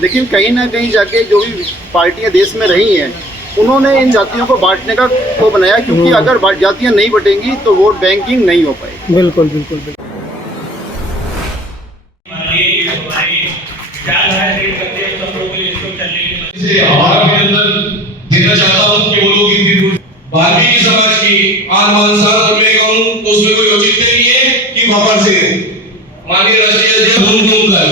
लेकिन कहीं ना कहीं जाके जो भी पार्टियां देश में रही हैं उन्होंने इन जातियों को बांटने का वो बनाया, क्योंकि अगर जातियां नहीं बटेंगी तो वोट बैंकिंग नहीं हो पाएगी। बिल्कुल बिल्कुल बिल्कुल। हमारा अभिनंदन देना चाहता हूँ कि वो लोग वाल्मीकि समाज की आन बान मैं कहूँ तो उसमें कोई औचित्य नहीं है कि वापस से माननीय राष्ट्रीय अध्यक्ष घूमकर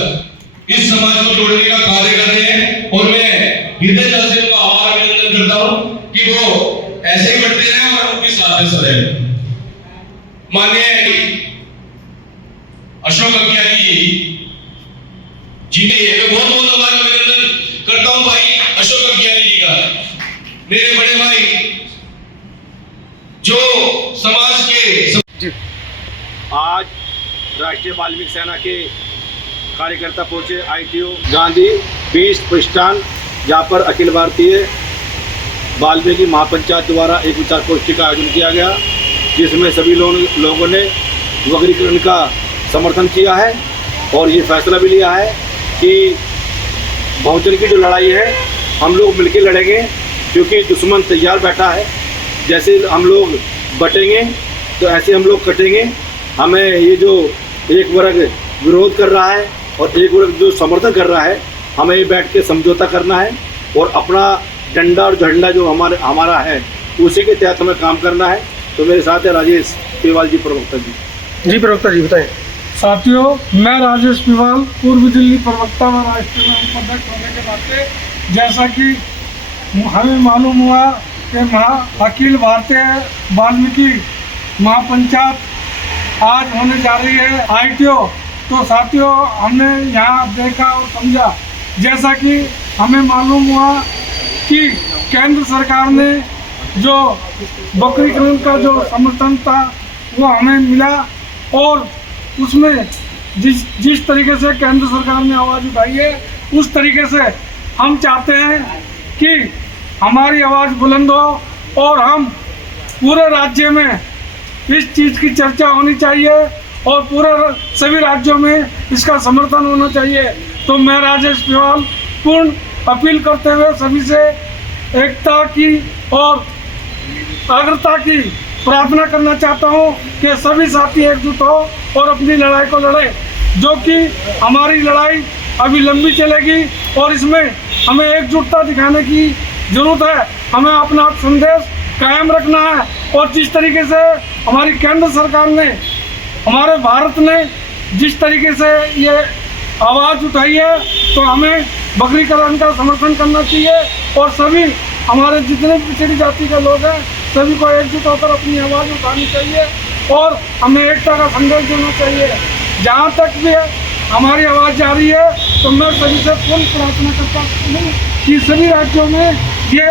इस समाज को जोड़ने का कार्य कर रहे हैं, और मैं हृदय से उनका आभार अभिनंदन करता हूँ कि वो ऐसे ही बढ़ते रहे और उनके साथ में रहे। माननीय अशोक अज्ञानी जी मैं बहुत बहुत आभार अभिनंदन करता हूँ भाई अशोक अज्ञानी जी का, मेरे बड़े भाई जो समाज के। आज राष्ट्रीय वाल्मीकि सेना के कार्यकर्ता पहुंचे ITO गांधी बीस प्रतिष्ठान, जहाँ पर अखिल भारतीय वाल्मीकि महापंचायत द्वारा एक विचार गोष्ठी का आयोजन किया गया, जिसमें सभी लोगों ने वर्गीकरण का समर्थन किया है और ये फैसला भी लिया है कि बहुजन की जो लड़ाई है हम लोग मिलकर लड़ेंगे, क्योंकि दुश्मन तैयार बैठा है। जैसे हम लोग बटेंगे तो ऐसे हम लोग कटेंगे। हमें ये जो एक वर्ग विरोध कर रहा है और एक वर्ग जो समर्थन कर रहा है, हमें ये बैठ के समझौता करना है और अपना डंडा और झंडा जो हमारा है उसी के तहत हमें काम करना है। तो मेरे साथ है राजेश पीवाल जी, प्रवक्ता जी। जी प्रवक्ता जी बताएं। साथियों, मैं राजेश पीवाल, पूर्व दिल्ली प्रवक्ता व राष्ट्रीय उपाध्यक्ष होने के नाते, जैसा कि हमें मालूम हुआ कि अखिल भारतीय वाल्मीकि महापंचायत आज होने जा रही है ITO, तो साथियों हमने यहाँ देखा और समझा, जैसा कि हमें मालूम हुआ कि केंद्र सरकार ने जो बकरीकरण का जो समर्थन था वो हमें मिला, और उसमें जिस तरीके से केंद्र सरकार ने आवाज़ उठाई है उस तरीके से हम चाहते हैं कि हमारी आवाज़ बुलंद हो और हम पूरे राज्य में इस चीज़ की चर्चा होनी चाहिए और पूरे सभी राज्यों में इसका समर्थन होना चाहिए। तो मैं राजेश पीवाल पूर्ण अपील करते हुए सभी से एकता की और अग्रता की प्रार्थना करना चाहता हूं कि सभी साथी एकजुट हो और अपनी लड़ाई को लड़े, जो कि हमारी लड़ाई अभी लंबी चलेगी और इसमें हमें एकजुटता दिखाने की ज़रूरत है। हमें अपना संदेश कायम रखना है और जिस तरीके से हमारी केंद्र सरकार ने, हमारे भारत ने जिस तरीके से ये आवाज़ उठाई है, तो हमें बकरीकरण का समर्थन करना चाहिए और सभी हमारे जितने पिछड़ी जाति के लोग हैं सभी को एकजुट होकर अपनी आवाज़ उठानी चाहिए और हमें एकता का संदेश देना चाहिए। जहाँ तक भी हमारी आवाज़ जा रही है तो मैं सभी से पूर्ण प्रार्थना करता हूँ कि सभी राज्यों में ये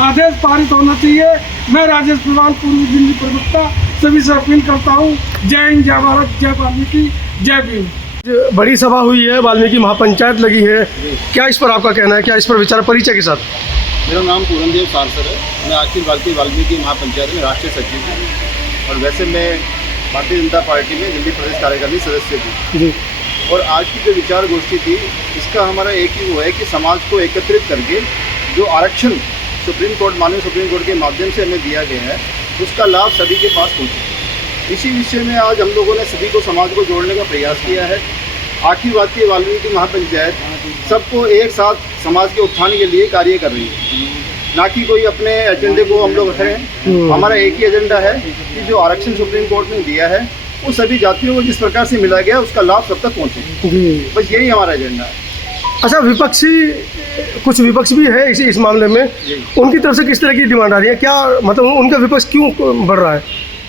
आदेश पारित होना चाहिए। मैं राजेश पीवाल, पूर्व दिल्ली प्रवक्ता, सभी से अपील करता हूँ। जय हिंद, जय भारत, जय वाल्मीकि, जय भीम। बड़ी सभा हुई है, वाल्मीकि महापंचायत लगी है, क्या इस पर आपका कहना है, क्या इस पर विचार? परिचय के साथ। मेरा नाम पूरनदेव सारसर है, मैं अखिल भारतीय वाल्मीकि महापंचायत में राष्ट्रीय सचिव हूँ और वैसे मैं भारतीय जनता पार्टी में दिल्ली प्रदेश कार्यकारिणी सदस्य भी। और आज की जो विचार गोष्ठी थी इसका हमारा एक ही वो है कि समाज को एकत्रित करके जो आरक्षण सुप्रीम कोर्ट, माननीय सुप्रीम कोर्ट के माध्यम से हमें दिया गया है उसका लाभ सभी के पास पहुँचे। इसी विषय में आज हम लोगों ने सभी को, समाज को जोड़ने का प्रयास किया है। अखिल भारतीय वाल्मीकि महापंचायत सबको एक साथ समाज के उत्थान के लिए कार्य कर रही है, ना कि कोई अपने एजेंडे को हम लोग रख रहे हैं। हमारा एक ही एजेंडा है कि जो आरक्षण सुप्रीम कोर्ट ने दिया है वो सभी जातियों को जिस प्रकार से मिला गया उसका लाभ सब तक पहुँचे, बस यही हमारा एजेंडा है। अच्छा, कुछ विपक्ष भी है इस मामले में, उनकी तरफ से किस तरह की डिमांड आ रही है? क्या मतलब उनका विपक्ष क्यों बढ़ रहा है?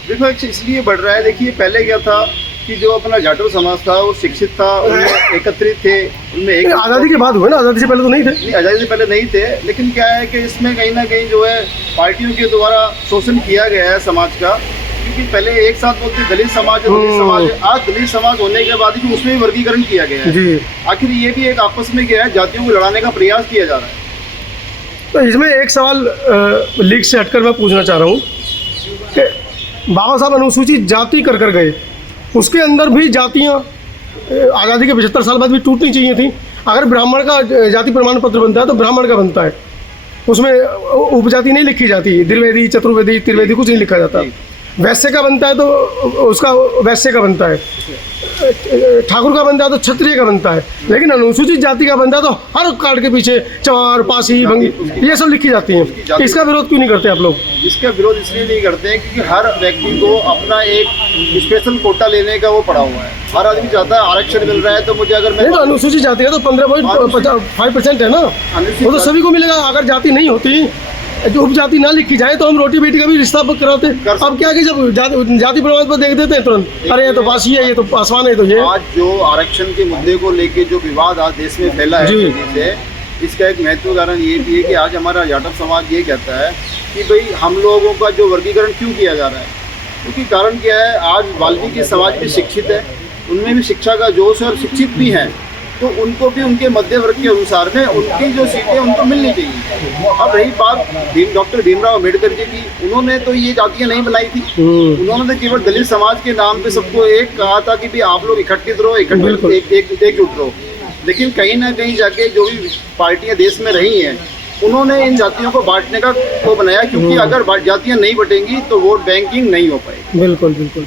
विपक्ष इसलिए बढ़ रहा है, देखिए पहले क्या था कि जो अपना जाटव समाज था वो शिक्षित था, उनमें एकत्रित थे, उनमें एक आज़ादी के बाद हुए ना, आज़ादी से पहले तो नहीं थे। नहीं, आज़ादी से पहले नहीं थे, लेकिन क्या है कि इसमें कहीं ना कहीं जो है पार्टियों के द्वारा शोषण किया गया है समाज का, क्योंकि पहले एक साथ बोलते दलित समाज है, आज दलित समाज होने के बाद भी उसमें भी वर्गीकरण किया गया है। आखिर ये भी एक आपस में क्या है, जातियों को लड़ाने का प्रयास किया जा रहा है। तो इसमें एक सवाल लीग से हटकर मैं पूछना चाह रहा हूँ कि बाबा साहब अनुसूचित जाति कर गए, उसके अंदर भी जातियाँ आज़ादी के 75 साल बाद भी टूटनी चाहिए थी। अगर ब्राह्मण का जाति प्रमाण पत्र बनता है तो ब्राह्मण का बनता है, उसमें उपजाति नहीं लिखी जाती, द्विवेदी चतुर्वेदी त्रिवेदी कुछ नहीं लिखा जाता। वैश्य का बनता है तो उसका वैश्य का बनता है, ठाकुर का बनता है तो क्षत्रिय का बनता है, लेकिन अनुसूचित जाति का बनता है तो हर कार्ड के पीछे चमार पासी भंगी ये सब लिखी जाती हैं। इसका विरोध क्यों नहीं करते आप लोग? इसका विरोध इसलिए नहीं करते हैं क्योंकि हर व्यक्ति को अपना एक स्पेशल कोटा लेने का वो पड़ा हुआ है। हर आदमी चाहता है आरक्षण मिल रहा है तो मुझे अगर मैं नहीं तो अनुसूचित जाति का तो 15.5% है ना, वो तो सभी को मिलेगा। अगर जाति नहीं होती, जो उपजाति ना लिखी जाए तो हम रोटी बेटी का भी रिश्ता कराते। अब क्या कि जब जाति प्रमाण पर देख देते हैं तुरंत, अरे ये तो पासी है, ये तो पासवान है, तो ये आज जो आरक्षण के मुद्दे को लेके जो विवाद आज देश में फैला है जी। तेजी से, इसका एक महत्व कारण ये भी है कि आज हमारा जाटव समाज ये कहता है कि भाई हम लोगों का जो वर्गीकरण क्यों किया जा रहा है, क्योंकि कारण क्या है, आज वाल्मीकि समाज भी शिक्षित है, उनमें भी शिक्षा का जोश है और शिक्षित भी हैं, तो उनको भी उनके मध्य वर्ग के अनुसार में उनकी जो सीटें उनको मिलनी चाहिए। अब रही बात डॉक्टर भीमराव अम्बेडकर जी की, उन्होंने तो ये जातियां नहीं बनाई थी, उन्होंने तो केवल दलित समाज के नाम पे सबको एक कहा था कि भी आप लोग इकट्ठित रहो, एकजुट रहो। लेकिन कहीं ना कहीं जाके जो भी पार्टियां देश में रही हैं, उन्होंने इन जातियों को बांटने का को बनाया, क्योंकि अगर जातियां नहीं बटेंगी तो वोट बैंकिंग नहीं हो पाएगी। बिल्कुल बिल्कुल।